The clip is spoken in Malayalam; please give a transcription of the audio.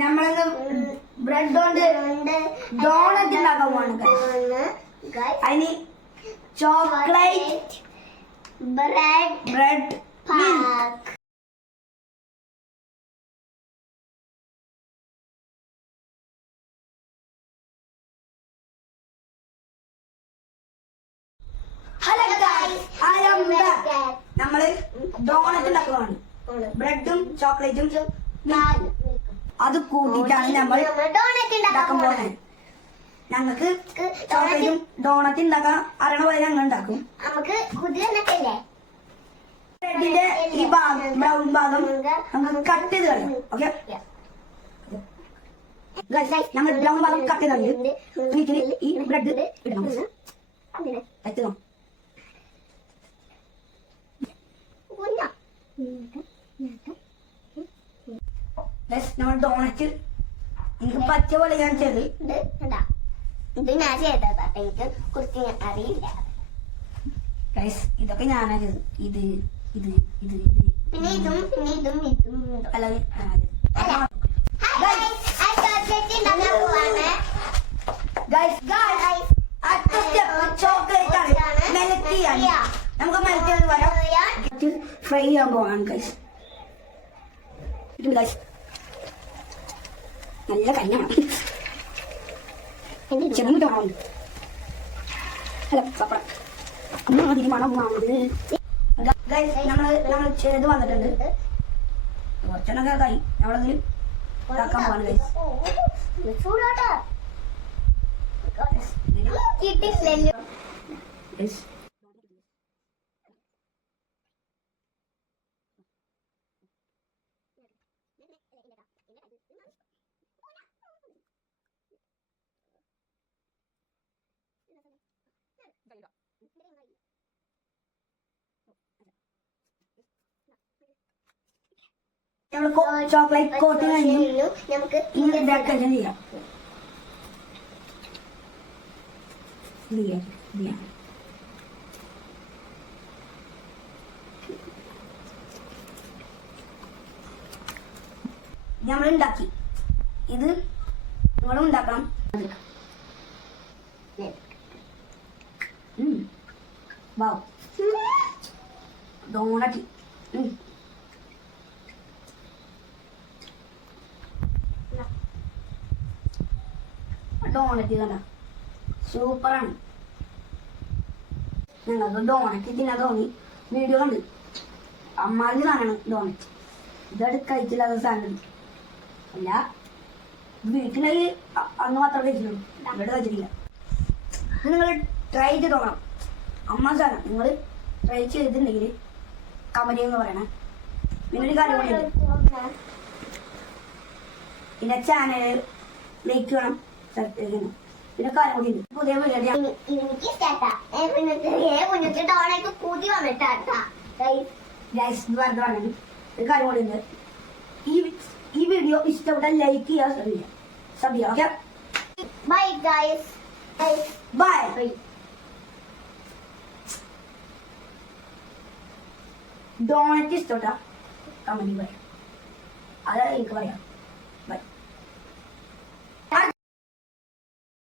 നമ്മളൊന്ന് ബ്രെഡ് കൊണ്ട് ഡോണറ്റ് ഉണ്ടാക്കാൻ പോവാണ്. അതിന് chocolate bread milk. Hello guys, നമ്മള് ഡോണറ്റ് ഉണ്ടാക്കുവാണ്. ബ്രെഡും ചോക്ലേറ്റും അത് കൂട്ടിയിട്ടാണ് നമ്മൾ ഉണ്ടാക്കാൻ പോകുന്നത്. ഞങ്ങൾക്ക് ചോക്ലേറ്റും ഡോണറ്റ് ഉണ്ടാക്കാൻ അറിയണ പോലെ ഞങ്ങൾ ഉണ്ടാക്കും. ബ്രെഡിന്റെ ഈ ഭാഗം ബ്രൗൺ ഭാഗം നമുക്ക് കട്ട് ചെയ്ത് കളയാം. ഓക്കെ, ഞങ്ങൾ ബ്രൗൺ ഭാഗം കട്ട് ചെയ്ത് കളഞ്ഞിട്ട് ഈ ബ്രെഡ് ഇടണം. എത്തുന്നോ? നമ്മൾ ഡോണറ്റ് എനിക്ക് പറ്റിയ പോലെ ഞാൻ ചെയ്ത് ഇത് ഞാൻ ചെയ്തതാ. എനിക്ക് കുറിച്ച് അറിയില്ല. ഇതൊക്കെ ഞാനാ ചെയ്ത്. ഇത് ഇത് ഇത് പിന്നെ ഇതും അല്ല ചോക്ലേറ്റ് ആണ് മെൽറ്റ് ചെയ്യാൻ. നമുക്ക് മെൽറ്റ് ചെയ്ത് വരാം. ഫ്രൈ ചെയ്യാൻ പോവാണ് ഗൈസ്. നല്ല കഞ്ഞാണ് ചെന്ന് തോന്നുന്നുണ്ട്. അല്ല സപ്പറ അതിന് മണം നമ്മൾ ചെയ്ത് വന്നിട്ടുണ്ട്. കുറച്ചെണ്ണൊക്കെ കൈ നമ്മളതിൽ ഉണ്ടാക്കാൻ പോവാണ് ഗൈസ്. നമ്മൾ ചോക്ലേറ്റ് കോട്ട് കഴിഞ്ഞു. നമുക്ക് ഇങ്ങനെ ഡെക്കറേഷൻ ചെയ്യാം. നമ്മൾ ഉണ്ടാക്കി. ഇത് നിങ്ങളും ഉണ്ടാക്കണം. വാവ്, ഡോണറ്റ് ഡോണറ്റ് കണ്ട സൂപ്പറാണ്. ഞങ്ങൾക്ക് ഡോണറ്റ് തിന്നാൻ തോന്നി. വീഡിയോ കണ്ട് അമ്മാതിരി സാധനമാണ് ഡോണറ്റ്. ഇതോട് കഴിച്ചില്ലാത്ത സാധനം അല്ല. വീട്ടിലേക്ക് അന്ന് മാത്രം കഴിച്ചിട്ടുള്ളൂ, ഇവിടെ കഴിച്ചിട്ടില്ല. അത് നിങ്ങൾ ട്രൈ ചെയ്ത് നോക്കണം. അമ്മ സാധനം നിങ്ങൾ ട്രൈ ചെയ്തിട്ടുണ്ടെങ്കിൽ കമന്റ് എന്ന് പറയണേ. പിന്നൊരു കാര്യം കൂടി, പിന്നെ ചാനൽ ലൈക്ക് വേണം, സബ്സ്ക്രൈബ് ചെയ്യണം. പിന്നെ കാര്യം കൂടി ഉണ്ട്. പുതിയ ഒരു കാര്യം കൂടി ഉണ്ട്. ഈ വീഡിയോ ഇഷ്ടപ്പെട്ടാൽ ലൈക്ക് ചെയ്യുക, സബ് ചെയ്യുക. Okay, bye guys. Bye. Donut ഇഷ്ടപ്പെട്ടാ കമന്റ് പറയാം. അതാണ് എനിക്ക് പറയാം.